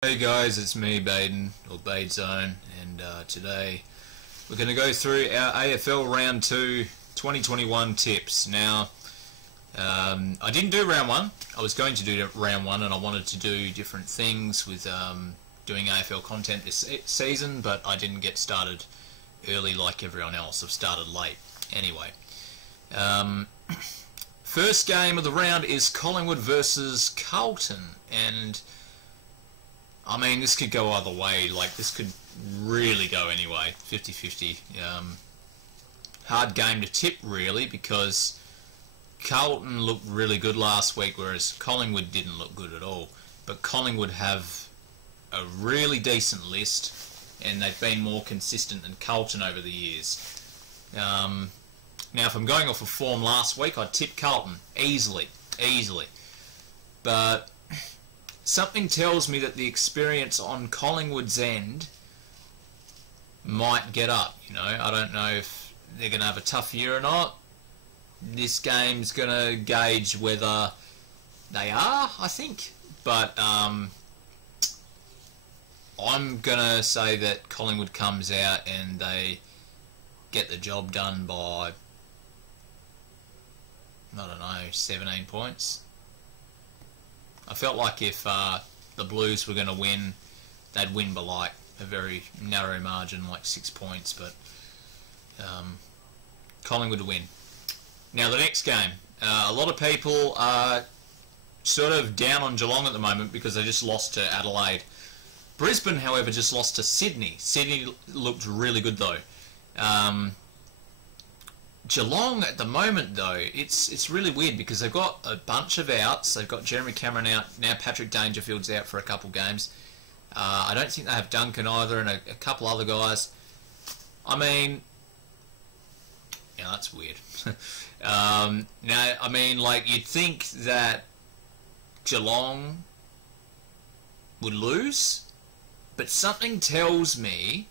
Hey guys, it's me, Baden, or Badezone, and today we're going to go through our AFL Round 2 2021 tips. Now, I didn't do Round 1. I was going to do Round 1 and I wanted to do different things with doing AFL content this season, but I didn't get started early like everyone else. I've started late. Anyway, first game of the round is Collingwood versus Carlton, and I mean, this could go either way. Like, this could really go anyway. 50-50. Hard game to tip, really, because Carlton looked really good last week, whereas Collingwood didn't look good at all. But Collingwood have a really decent list, and they've been more consistent than Carlton over the years. Now, if I'm going off of form last week, I'd tip Carlton easily. But something tells me that the experience on Collingwood's end might get up. You know, I don't know if they're going to have a tough year or not. This game's going to gauge whether they are, I think. But I'm going to say that Collingwood comes out and they get the job done by, I don't know, 17 points. I felt like if the Blues were going to win, they'd win by like a very narrow margin, like 6 points, but Collingwood to win. Now the next game, a lot of people are sort of down on Geelong at the moment because they just lost to Adelaide. Brisbane, however, just lost to Sydney. Sydney looked really good though. Geelong at the moment though, it's really weird because they've got a bunch of outs. They've got Jeremy Cameron out, now Patrick Dangerfield's out for a couple games. I don't think they have Duncan either, and a couple other guys. I mean, yeah, that's weird. Now, I mean, like, you'd think that Geelong would lose, but something tells me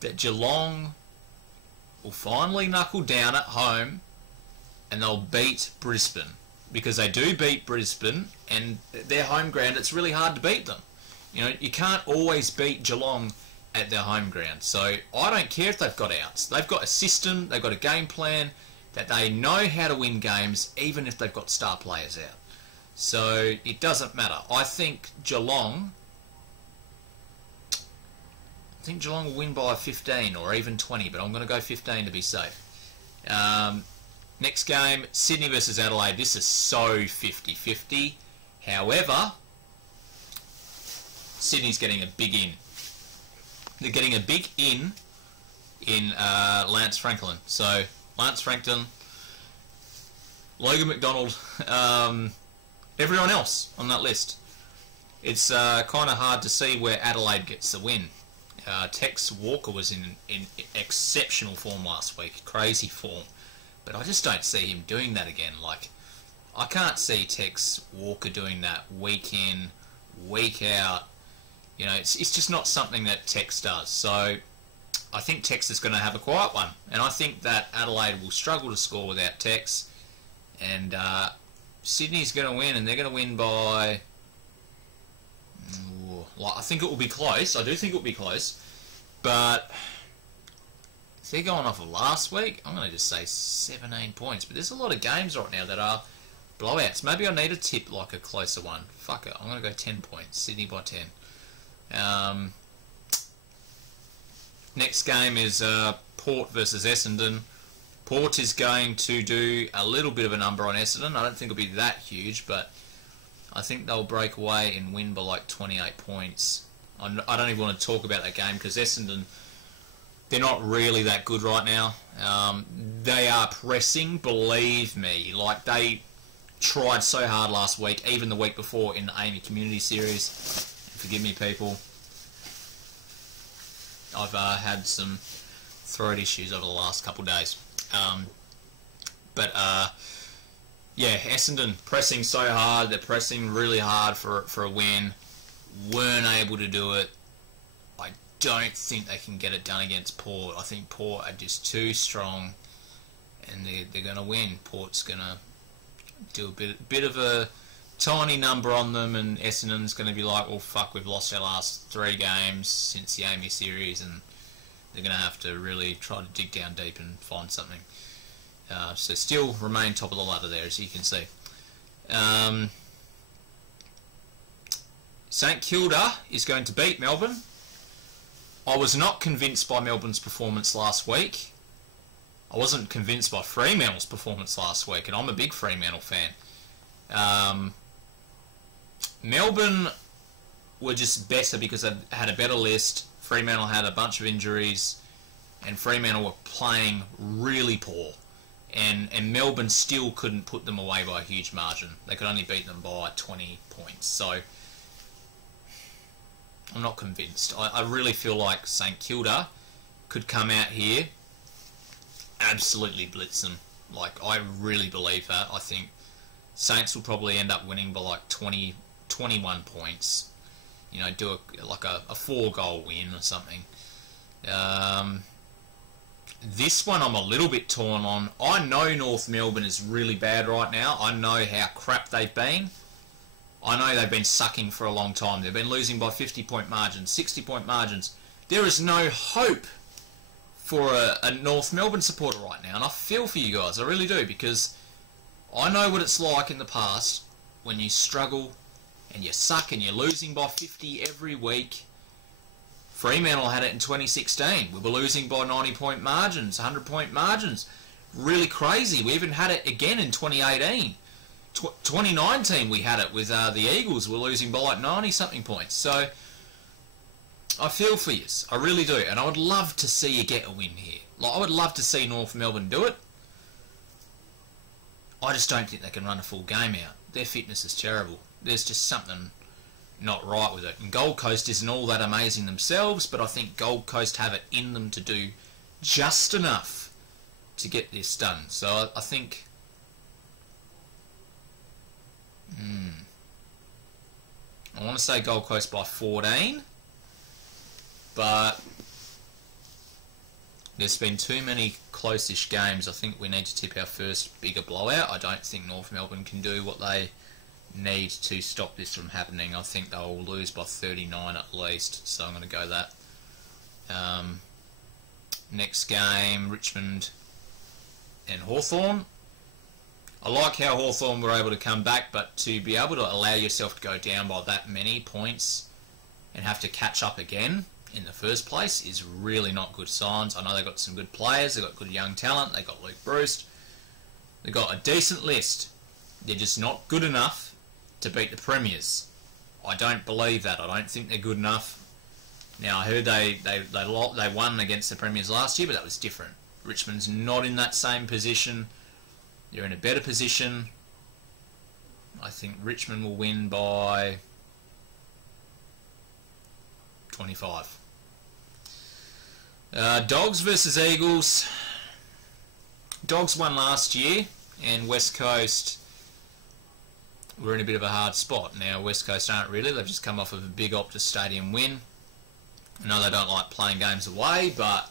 that Geelong will finally knuckle down at home and they'll beat Brisbane, because they do beat Brisbane and their home ground, it's really hard to beat them. You know, you can't always beat Geelong at their home ground. So I don't care if they've got outs. They've got a system, they've got a game plan that they know how to win games even if they've got star players out. So it doesn't matter. I think Geelong will win by 15 or even 20, but I'm going to go 15 to be safe. Next game, Sydney versus Adelaide. This is so 50-50. However, Sydney's getting a big in. They're getting a big in Lance Franklin. So, Lance Franklin, Logan McDonald, everyone else on that list. It's kind of hard to see where Adelaide gets the win. Tex Walker was in exceptional form last week, crazy form, but I just don't see him doing that again. Like, I can't see Tex Walker doing that week in, week out. You know, it's just not something that Tex does. So I think Tex is going to have a quiet one, and I think that Adelaide will struggle to score without Tex, and Sydney's going to win, and they're going to win by, well, I think it will be close. I do think it will be close. But if they're going off of last week, I'm going to just say 17 points. But there's a lot of games right now that are blowouts. Maybe I need a tip like a closer one. Fuck it. I'm going to go 10 points. Sydney by 10. Next game is Port versus Essendon. Port is going to do a little bit of a number on Essendon. I don't think it'll be that huge, but I think they'll break away and win by like 28 points. I don't even want to talk about that game because Essendon, they're not really that good right now. They are pressing, believe me. Like, they tried so hard last week, even the week before in the Amy Community Series. Forgive me, people. I've had some throat issues over the last couple of days. Yeah, Essendon pressing so hard. They're pressing really hard for a win. Weren't able to do it. I don't think they can get it done against Port. I think Port are just too strong, and they're going to win. Port's going to do a bit of a tiny number on them, and Essendon's going to be like, well, fuck, we've lost our last 3 games since the Amy series, and they're going to have to really try to dig down deep and find something. So still remain top of the ladder there, as you can see. St Kilda is going to beat Melbourne. I was not convinced by Melbourne's performance last week. I wasn't convinced by Fremantle's performance last week, and I'm a big Fremantle fan. Melbourne were just better because they had a better list. Fremantle had a bunch of injuries, and Fremantle were playing really poor. And Melbourne still couldn't put them away by a huge margin. They could only beat them by 20 points. So I'm not convinced. I really feel like St Kilda could come out here, absolutely blitz them. Like, I really believe that. I think Saints will probably end up winning by like 20, 21 points. You know, do a 4-goal win or something. This one I'm a little bit torn on. I know North Melbourne is really bad right now. I know how crap they've been. I know they've been sucking for a long time. They've been losing by 50-point margins, 60-point margins. There is no hope for a North Melbourne supporter right now, and I feel for you guys. I really do, because I know what it's like in the past when you struggle and you suck and you're losing by 50 every week. Fremantle had it in 2016. We were losing by 90-point margins, 100-point margins. Really crazy. We even had it again in 2018. 2019 we had it with the Eagles. We're losing by like 90-something points. So I feel for you. I really do. And I would love to see you get a win here. Like, I would love to see North Melbourne do it. I just don't think they can run a full game out. Their fitness is terrible. There's just something not right with it. And Gold Coast isn't all that amazing themselves, but I think Gold Coast have it in them to do just enough to get this done. So I think I want to say Gold Coast by 14, but there's been too many close-ish games. I think we need to tip our first bigger blowout. I don't think North Melbourne can do what they need to stop this from happening. I think they'll lose by 39 at least, so I'm going to go that. Next game, Richmond and Hawthorn. I like how Hawthorn were able to come back, but to be able to allow yourself to go down by that many points and have to catch up again in the first place is really not good signs. I know they've got some good players, they've got good young talent, they've got Luke Bruce, they've got a decent list. They're just not good enough to beat the Premiers. I don't believe that. I don't think they're good enough. Now, I heard they won against the Premiers last year, but that was different. Richmond's not in that same position. They're in a better position. I think Richmond will win by 25. Dogs versus Eagles. Dogs won last year, and West Coast were in a bit of a hard spot. Now, West Coast aren't really. They've just come off of a big Optus Stadium win. I know they don't like playing games away, but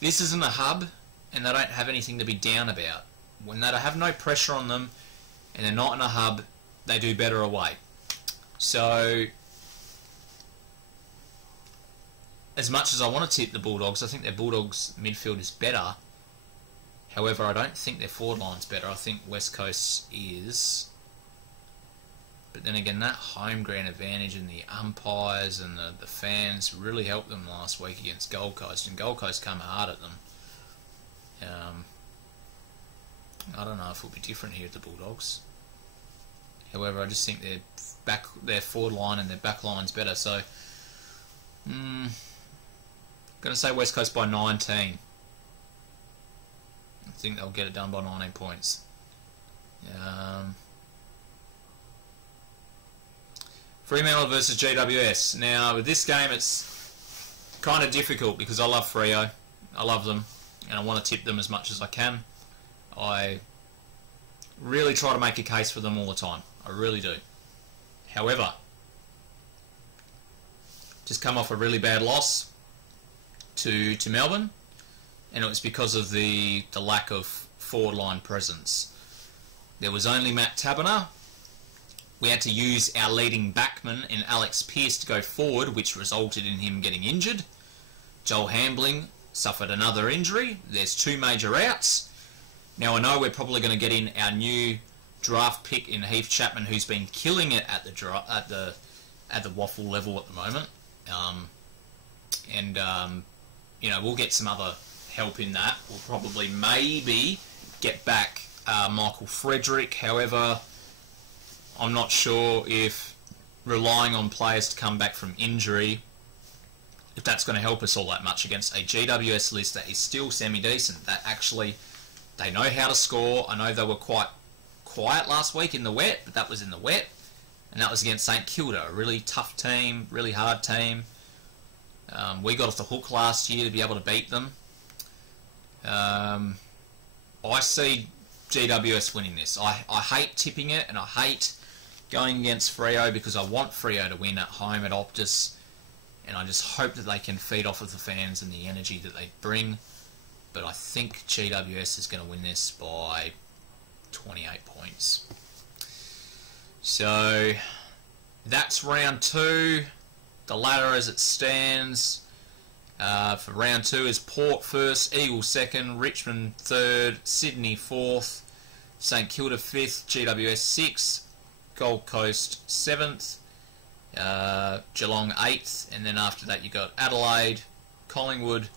this isn't a hub, and they don't have anything to be down about. When they have no pressure on them, and they're not in a hub, they do better away. So, as much as I want to tip the Bulldogs, I think their Bulldogs midfield is better. However, I don't think their forward line's better. I think West Coast is. But then again, that home ground advantage and the umpires and the fans really helped them last week against Gold Coast, and Gold Coast come hard at them. I don't know if it'll be different here at the Bulldogs. However, I just think their forward line and their back line's better. So, going to say West Coast by 19. I think they'll get it done by 19 points. Fremantle versus GWS. Now, with this game, it's kind of difficult because I love Freo. I love them, and I want to tip them as much as I can. I really try to make a case for them all the time. I really do. However, just come off a really bad loss to Melbourne, and it was because of the lack of forward line presence. There was only Matt Taberner. We had to use our leading backman in Alex Pearce to go forward, which resulted in him getting injured. Joel Hambling suffered another injury. There's 2 major outs. Now I know we're probably going to get in our new draft pick in Heath Chapman, who's been killing it at the waffle level at the moment. You know, we'll get some other help in that. We'll probably maybe get back Michael Frederick. However, I'm not sure if relying on players to come back from injury, if that's going to help us all that much against a GWS list that is still semi-decent, that actually, they know how to score. I know they were quite quiet last week in the wet, but that was in the wet, and that was against St Kilda, a really tough team, really hard team. We got off the hook last year to be able to beat them. I see GWS winning this. I hate tipping it, and I hate going against Freo because I want Freo to win at home at Optus, and I just hope that they can feed off of the fans and the energy that they bring. But I think GWS is going to win this by 28 points. So that's round 2. The ladder as it stands for round 2 is Port first, Eagles second, Richmond third, Sydney fourth, St Kilda 5th, GWS 6th, Gold Coast 7th, Geelong 8th, and then after that you got Adelaide, Collingwood,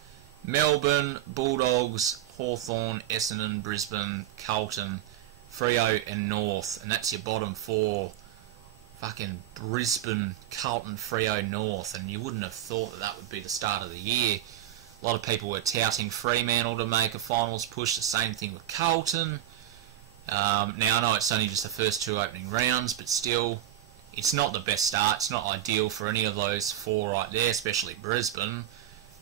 Melbourne, Bulldogs, Hawthorn, Essendon, Brisbane, Carlton, Freo and North, and that's your bottom 4. Fucking Brisbane, Carlton, Freo, North, and you wouldn't have thought that that would be the start of the year. A lot of people were touting Fremantle to make a finals push, the same thing with Carlton. Now I know it's only just the first 2 opening rounds, but still, it's not the best start. It's not ideal for any of those 4 right there, especially Brisbane,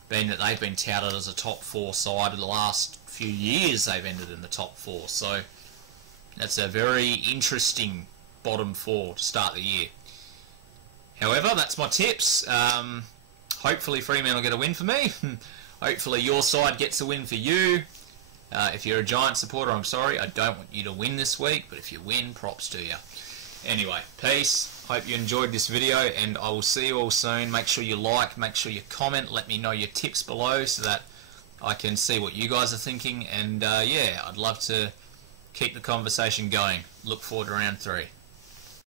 being that they've been touted as a top 4 side of the last few years. They've ended in the top 4, so that's a very interesting bottom 4 to start the year. However, that's my tips. Hopefully Fremantle will get a win for me. Hopefully your side gets a win for you. If you're a Giant supporter, I'm sorry, I don't want you to win this week, but if you win, props to you. Anyway, peace. Hope you enjoyed this video, and I will see you all soon. Make sure you like, make sure you comment, let me know your tips below so that I can see what you guys are thinking, and yeah, I'd love to keep the conversation going. Look forward to round 3.